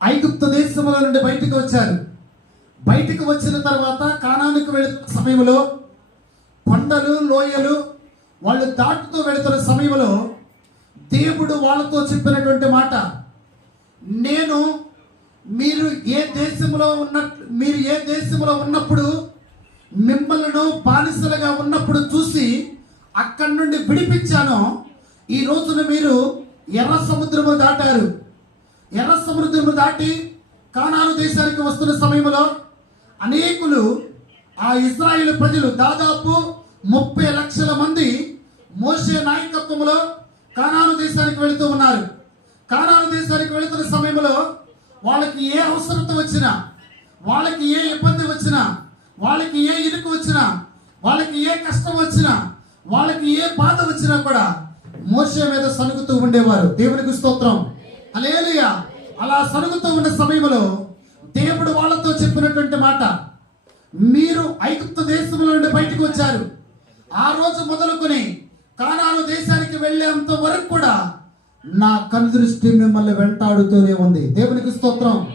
ఐగుప్త దేశంలో నుండి బయటకు వచ్చారు. బయటకు వచ్చిన తర్వాత కానానికి వెళుతున్న సమయంలో కొండలు లోయలు వాళ్ళు దాటుతూ వెళుతున్న సమయంలో దేవుడు వాళ్ళతో చెప్పినటువంటి మాట నేను మీరు ఏ దేశంలో ఉన్న మీరు ఏ దేశంలో ఉన్నప్పుడు మిమ్మల్ని బానిసలుగా ఉన్నప్పుడు చూసి అక్కడి నుండి విడిపించానో ఈ రోజున మీరు ఎర్ర సముద్రము దాటారు. ఎర్ర సముద్రము దాటి కానాను దేశానికి వస్తున్న సమయంలో అనేకులు ఆ ఇజ్రాయిల్ ప్రజలు దాదాపు ముప్పై లక్షల మంది మోసే నాయకత్వంలో కానాను దేశానికి వెళుతూ ఉన్నారు. కానాను దేశానికి వెళుతున్న సమయంలో వాళ్ళకి ఏ అవసరత వచ్చినా వాళ్ళకి ఏ ఇబ్బంది వచ్చినా వాళ్ళకి ఏ ఇరుకు వచ్చినా వాళ్ళకి ఏ కష్టం వచ్చినా వాళ్ళకి ఏ బాధ వచ్చినా కూడా మోసే మీద సనుగుతూ ఉండేవారు. దేవునికి స్తోత్రం. అలేలుయా అలా సరుగుతూ ఉన్న సమయంలో దేవుడు వాళ్ళతో చెప్పినటువంటి మాట మీరు ఐగుప్తు దేశంలో నుండి బయటకు వచ్చారు. ఆ రోజు మొదలుకొని కానాను దేశానికి వెళ్ళేంత వరకు కూడా నా కనుదృష్టి మిమ్మల్ని వెంటాడుతూనే ఉంది. దేవునికి స్తోత్రం.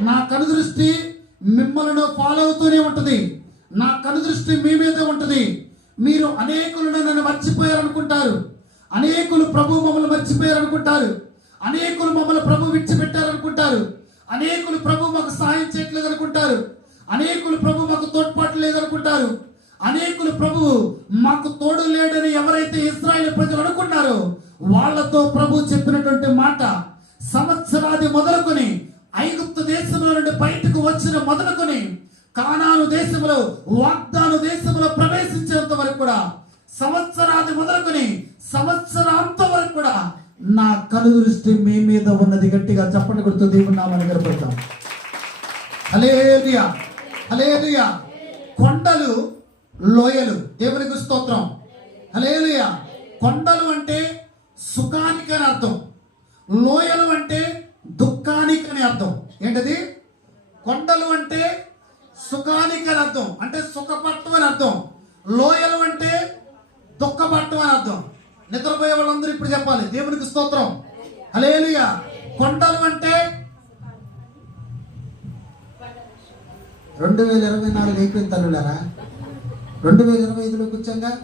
నా కనుదృష్టి మిమ్మల్ని ఫాలో అవుతూనే ఉంటుంది. నా కనుదృష్టి మీ మీద ఉంటుంది. మీరు అనేకులను నన్ను మర్చిపోయారనుకుంటారు. అనేకులు ప్రభు మమ్మల్ని మర్చిపోయారనుకుంటారు. అనేకులు మమ్మల్ని ప్రభు విడిచిపెట్టారనుకుంటారు. అనేకులు ప్రభు మాకు సహాయం చేయట్లేదు అనుకుంటారు అనేకులు ప్రభు మాకు తోడ్పాటు లేదనుకుంటారు. అనేకులు ప్రభు మాకు తోడు లేడని ఎవరైతే ఇస్రాయేల్ ప్రజలు అనుకున్నారో వాళ్ళతో ప్రభు చెప్పినటువంటి మాట సంవత్సరాది మొదలుకొని ఐగుప్తు దేశంలో నుండి బయటకు వచ్చిన మొదలుకొని కానాను దేశంలో వాగ్దాను దేశంలో ప్రవేశించేంత వరకు కూడా సంవత్సరాది మొదలుకొని సంవత్సరాంత వరకు కూడా నా కను దృష్టి మీ మీద ఉన్నది గట్టిగా చెప్పండి గుర్తు దేవుని నామని గడపడతాం హలేలుయా హలేలుయా కొండలు లోయలు. దేవునికి స్తోత్రం. హలేలుయా కొండలు అంటే సుఖానికి అని అర్థం. లోయలు అంటే దుఃఖానికి అని అర్థం. ఏంటది? కొండలు అంటే సుఖానికి అని అర్థం. అంటే సుఖపట్టం అని అర్థం. లోయలు అంటే దుఃఖపట్టం అని అర్థం. నిద్రపోయే వాళ్ళందరూ ఇప్పుడు చెప్పాలి. దేవునికి స్తోత్రం. అలేలుగా కొండలు అంటే రెండు వేల ఇరవై నాలుగు అయిపోయింది తల్లులారా? రెండు వేల ఇరవై ఐదులోకి వచ్చాక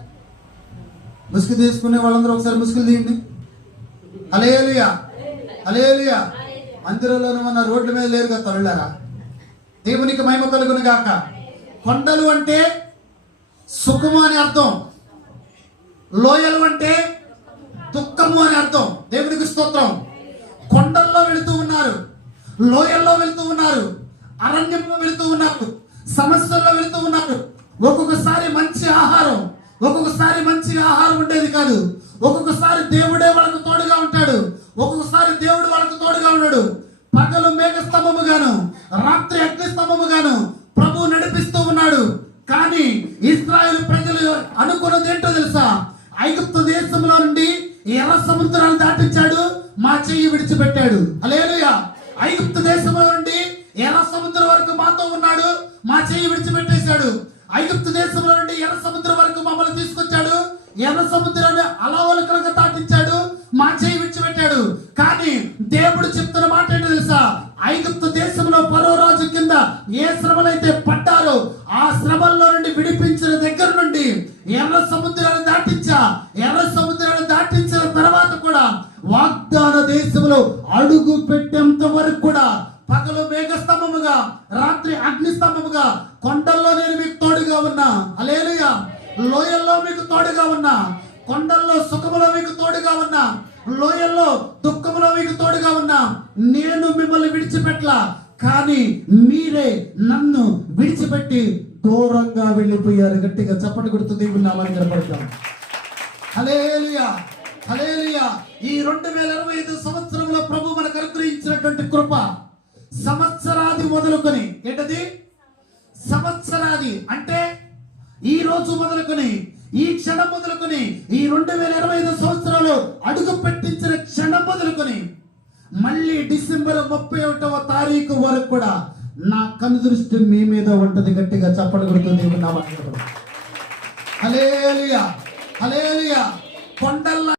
ముసుగు తీసుకునే వాళ్ళందరూ ఒకసారి ముసుగులు తీయండి. అలేలుయా అలేలుయా మందిరంలోనూ ఉన్న రోడ్ల మీద లేరుగా తల్లులారా? దేవునికి మహిమ కలుగును గాక. కొండలు అంటే సుఖము అని అర్థం. లోయలు అంటే దుఃఖము అని అర్థం. దేవునికి స్తోత్రం. కొండల్లో వెళుతూ ఉన్నారు. లోయల్లో వెళుతూ ఉన్నారు. అరణ్యంలో వెళుతూ ఉన్నారు. సమస్యల్లో వెళుతూ ఉన్నారు. ఒక్కొక్కసారి మంచి ఆహారం. ఒక్కొక్కసారి మంచి ఆహారం ఉండేది కాదు. ఒక్కొక్కసారి దేవుడే వాళ్ళకు తోడుగా ఉంటాడు. ఒక్కొక్కసారి దేవుడు వాళ్ళకు తోడుగా ఉన్నాడు. పగలు మేఘ స్తంభము గాను రాత్రి అగ్ని స్తంభము గాను ప్రభు నడిపిస్తూ ఉన్నాడు. కానీ ఇస్రాయేల్ ప్రజలు అనుకున్నది ఏంటో తెలుసా? ఐగుప్తు దేశంలో నుండి ఎర్ర సముద్రాన్ని దాటించాడు? మా చెయ్యి విడిచిపెట్టాడు. అలేలుయా ఐగుప్తు దేశంలో నుండి ఎర్ర సముద్రం వరకు మాతో ఉన్నాడు. మా చెయ్యి విడిచిపెట్టేశాడు. ఐగుప్తు దేశంలో నుండి ఎర్ర సముద్రం వరకు మమ్మల్ని తీసుకొచ్చాడు. ఎర్ర సముద్రాన్ని అలవలకలుగా దాటించాడు. మా చేయి విడిచిపెట్టాడు. కానీ దేవుడు చెప్తున్న మాట ఏంటో తెలుసా? ఐగుప్తు దేశంలో పరో రాజు కింద ఏ శ్రమలైతే పడ్డారో ఆ శ్రమల్లో నుండి విడిపించిన దగ్గర నుండి ఎర్ర సముద్రాన్ని దాటించా ఎర్ర అడుగు పెట్టేంత వరకు కూడా పగలు మేఘస్తంభముగా రాత్రి అగ్నిస్తంభముగా కొండల్లో నేను మీకు తోడుగా ఉన్నా. అలేలుయా లోయల్లో మీకు తోడుగా ఉన్నా. కొండల్లో సుఖములో మీకు తోడుగా ఉన్నా. లోయల్లో దుఃఖములో మీకు తోడుగా ఉన్నా. నేను మిమ్మల్ని విడిచిపెట్టలా కానీ మీరే నన్ను విడిచిపెట్టి దూరంగా వెళ్ళిపోయారు. గట్టిగా చప్పటి కొడుతూ దేవుని నామాన్ని నిలబడతాం హలేలుయా హలేలుయా ఈ రెండు వేల ఇరవై ఐదు సంవత్సరంలో ప్రభు మనకు అనుగ్రహించినటువంటి కృప సంవత్సరాది మొదలుకొని ఏంటది? సంవత్సరాది అంటే ఈ రోజు మొదలుకొని ఈ క్షణం మొదలుకొని ఈ రెండు వేల ఇరవై ఐదు సంవత్సరాలు అడుగు పెట్టించిన క్షణం మొదలుకొని మళ్ళీ డిసెంబర్ ముప్పై ఒకటవ తారీఖు వరకు కూడా నా కను దృష్టి మీ మీద ఉంటది గట్టిగా చప్పటి కొడుతుంది నా హలేలుయా కొండల్లా